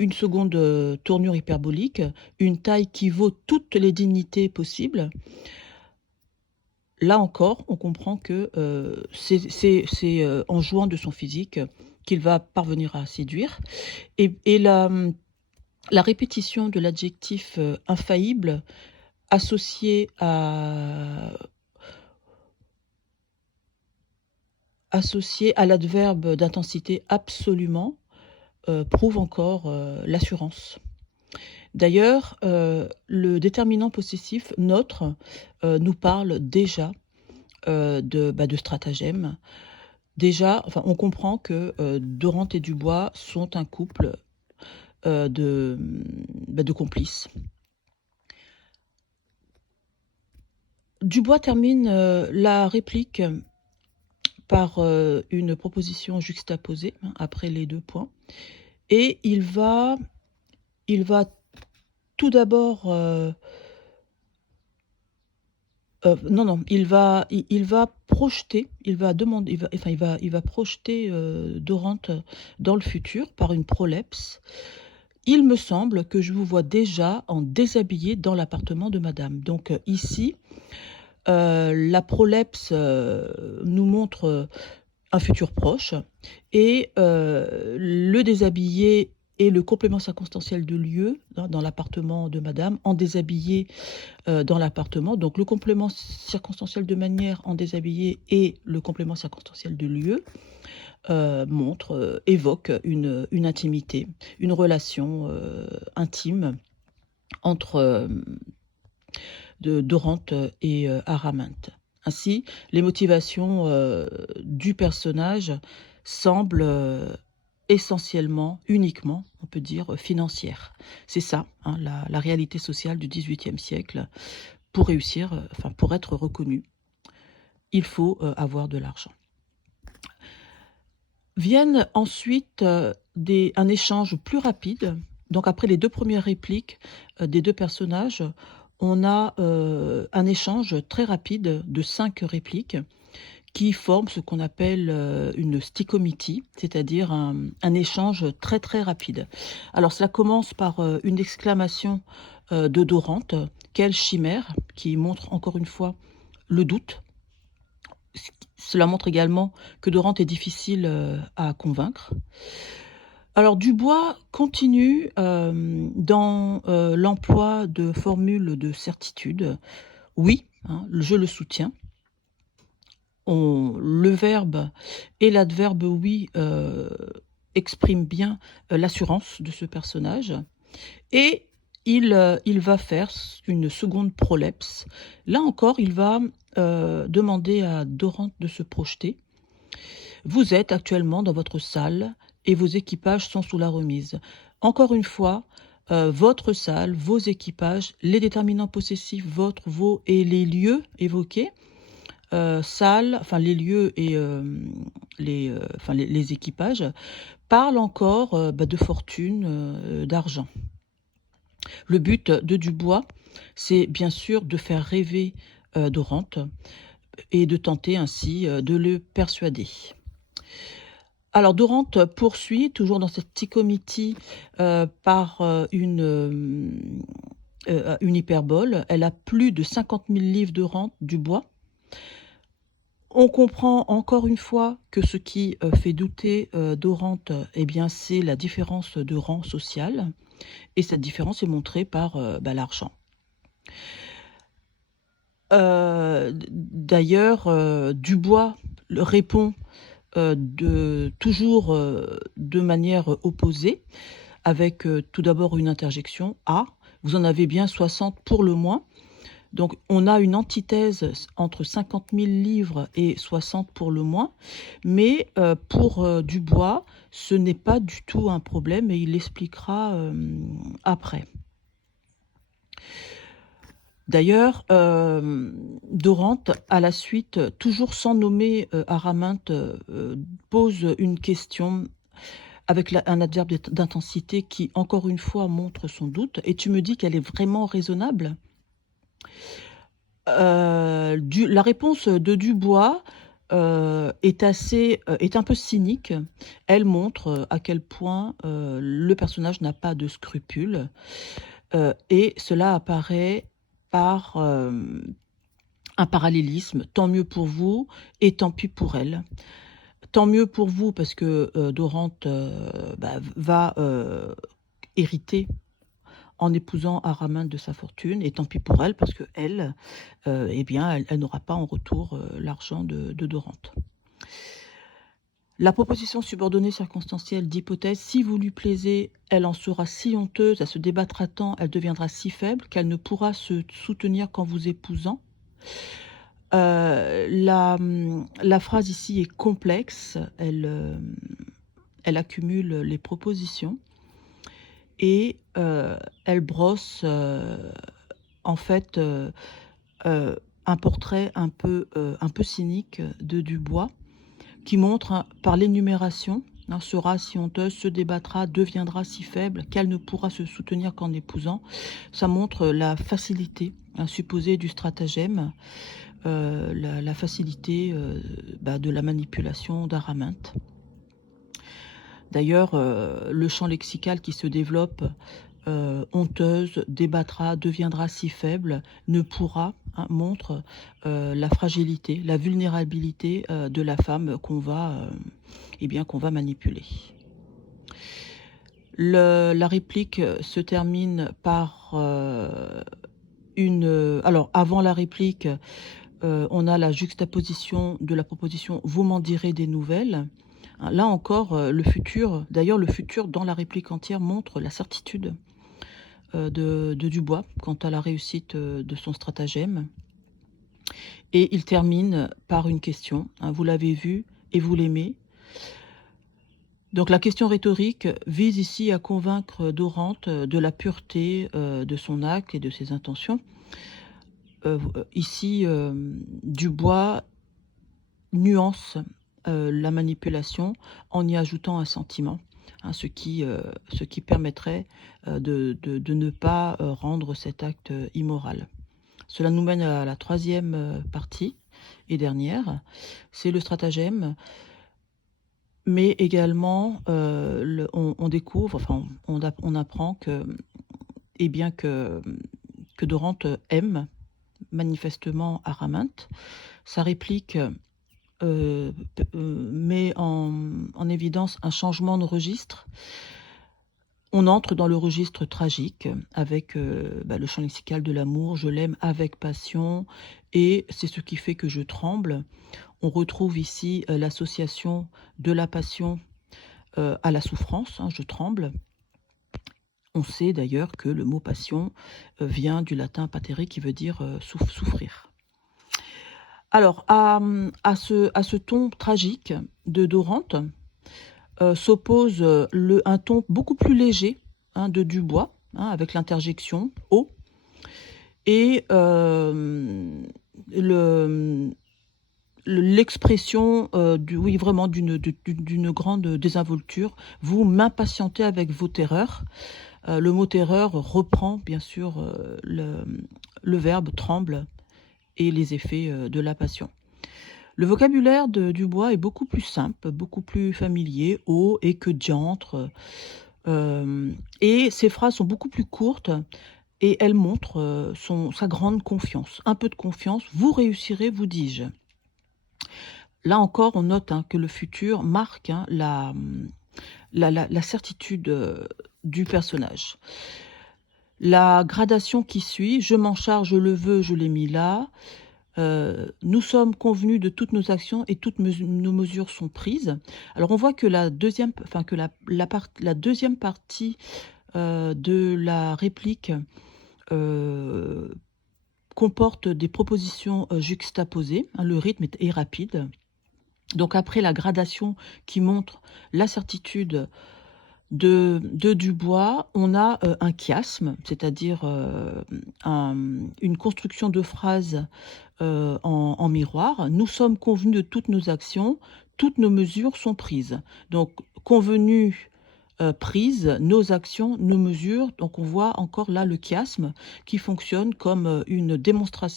une seconde, tournure hyperbolique, une taille qui vaut toutes les dignités possibles. Là encore, on comprend que, c'est en jouant de son physique qu'il va parvenir à séduire et la répétition de l'adjectif, infaillible associé à l'adverbe d'intensité absolument, prouve encore, l'assurance. D'ailleurs, le déterminant possessif «notre», nous parle déjà, de stratagème. Déjà, enfin, on comprend que, Dorante et Dubois sont un couple, de complices. Dubois termine, la réplique par, une proposition juxtaposée, hein, après les 2 points et il va tout d'abord, non, non, il va projeter, il va demander, il va projeter, Dorante dans le futur par une prolepse. «Il me semble que je vous vois déjà en déshabillé dans l'appartement de madame». Donc, ici, la prolepse, nous montre, un futur proche et le déshabillé est le complément circonstanciel de lieu, dans l'appartement de madame, en déshabillé, dans l'appartement. Donc le complément circonstanciel de manière en déshabillé et le complément circonstanciel de lieu, montrent, évoquent une intimité, une relation, intime entre, de Dorante et Araminte. Ainsi, les motivations, du personnage semblent, essentiellement, uniquement, on peut dire, financières. C'est ça, hein, la réalité sociale du XVIIIe siècle. Pour réussir, enfin pour être reconnu, il faut, avoir de l'argent. Viennent ensuite, un échange plus rapide. Donc après les 2 premières répliques, des 2 personnages, on a, un échange très rapide de 5 répliques qui forment ce qu'on appelle, une stichométie, c'est-à-dire un échange très, très rapide. Alors cela commence par, une exclamation, de Dorante: «Quelle chimère!» qui montre encore une fois le doute. Cela montre également que Dorante est difficile, à convaincre. Alors Dubois continue, dans, l'emploi de formules de certitude. «Oui», hein, je le soutiens. Le verbe et l'adverbe «oui», expriment bien, l'assurance de ce personnage et il va faire une seconde prolepse. Là encore, il va, demander à Dorante de se projeter. «Vous êtes actuellement dans votre salle et vos équipages sont sous la remise». Encore une fois, votre salle, vos équipages, les déterminants possessifs votre, vos et les lieux évoqués, salle, enfin les lieux et les équipages parlent encore, de fortune, d'argent. Le but de Dubois, c'est bien sûr de faire rêver, Dorante et de tenter ainsi, de le persuader. Alors Dorante poursuit toujours dans cette stichométie, par, une hyperbole. Elle a plus de 50 000 livres de rente, Dubois. On comprend encore une fois que ce qui, fait douter, Dorante, eh bien, c'est la différence de rang social et cette différence est montrée par, l'argent. D'ailleurs, Dubois le répond, de manière opposée avec, tout d'abord une interjection: «Ah, vous en avez bien 60 pour le moins». Donc on a une antithèse entre 50 000 livres et 60 pour le moins, mais pour, Dubois, ce n'est pas du tout un problème et il l'expliquera, après. D'ailleurs, Dorante, à la suite, toujours sans nommer, Araminte, pose une question avec un adverbe d'intensité qui, encore une fois, montre son doute: «Et tu me dis qu'elle est vraiment raisonnable?» La réponse de Dubois, est un peu cynique. Elle montre, à quel point, le personnage n'a pas de scrupules, et cela apparaît par, un parallélisme. Tant mieux pour vous et tant pis pour elle. Tant mieux pour vous parce que, Dorante, va, hériter en épousant Araminte de sa fortune, et tant pis pour elle parce qu'elle, eh bien, elle n'aura pas en retour, l'argent de Dorante. La proposition subordonnée circonstancielle d'hypothèse: si vous lui plaisez, elle en sera si honteuse, elle se débattra tant, elle deviendra si faible qu'elle ne pourra se soutenir qu'en vous épousant. La phrase ici est complexe, elle accumule les propositions et elle brosse, en fait, un portrait un peu cynique de Dubois, qui montre, par l'énumération, sera si honteuse, se débattra, deviendra si faible qu'elle ne pourra se soutenir qu'en épousant. Ça montre la facilité, supposée du stratagème, la facilité, de la manipulation d'Araminte. D'ailleurs, le champ lexical qui se développe, honteuse, débattra, deviendra si faible, ne pourra, montre, la fragilité, la vulnérabilité, de la femme qu'on va manipuler. La réplique se termine par, alors avant la réplique, on a la juxtaposition de la proposition: «Vous m'en direz des nouvelles». Là encore, le futur dans la réplique entière montre la certitude, de Dubois quant à la réussite, de son stratagème, et il termine par une question, «Vous l'avez vu et vous l'aimez?» Donc la question rhétorique vise ici à convaincre Dorante, de la pureté, de son acte et de ses intentions. Ici, Dubois nuance, la manipulation en y ajoutant un sentiment, ce qui permettrait, de ne pas, rendre cet acte, immoral. Cela nous mène à la troisième partie et dernière, c'est le stratagème, mais également, on découvre, enfin on apprend que, eh bien que Dorante aime manifestement Araminte. Sa réplique, met en évidence un changement de registre. On entre dans le registre tragique avec, le champ lexical de l'amour: «Je l'aime avec passion et c'est ce qui fait que je tremble». On retrouve ici, l'association de la passion, à la souffrance, «Je tremble». On sait d'ailleurs que le mot passion, vient du latin patere qui veut dire, souffrir. Alors à ce ton tragique de Dorante, s'oppose, un ton beaucoup plus léger, de Dubois, avec l'interjection «au», et le l'expression, oui, vraiment d'une grande désinvolture: «Vous m'impatientez avec vos terreurs». Le mot terreur reprend bien sûr, le verbe tremble et les effets, de la passion. Le vocabulaire de Dubois est beaucoup plus simple, beaucoup plus familier: «au» et «que diantre», et ses phrases sont beaucoup plus courtes et elles montrent, sa grande confiance. Un peu de confiance: «Vous réussirez, vous dis-je». Là encore, on note, que le futur marque, la certitude, du personnage. La gradation qui suit: «Je m'en charge, je le veux, je l'ai mis là». Nous sommes convenus de toutes nos actions et toutes nos mesures sont prises. Alors on voit que la deuxième partie, de la réplique, heu, comporte des propositions, juxtaposées, le rythme est rapide. Donc après la gradation qui montre la certitude de Dubois, on a, un chiasme, c'est-à-dire, une construction de phrases, en miroir. «Nous sommes convenus de toutes nos actions, toutes nos mesures sont prises». Donc convenus, prises, nos actions, nos mesures, donc on voit encore là le chiasme qui fonctionne comme, une démonstration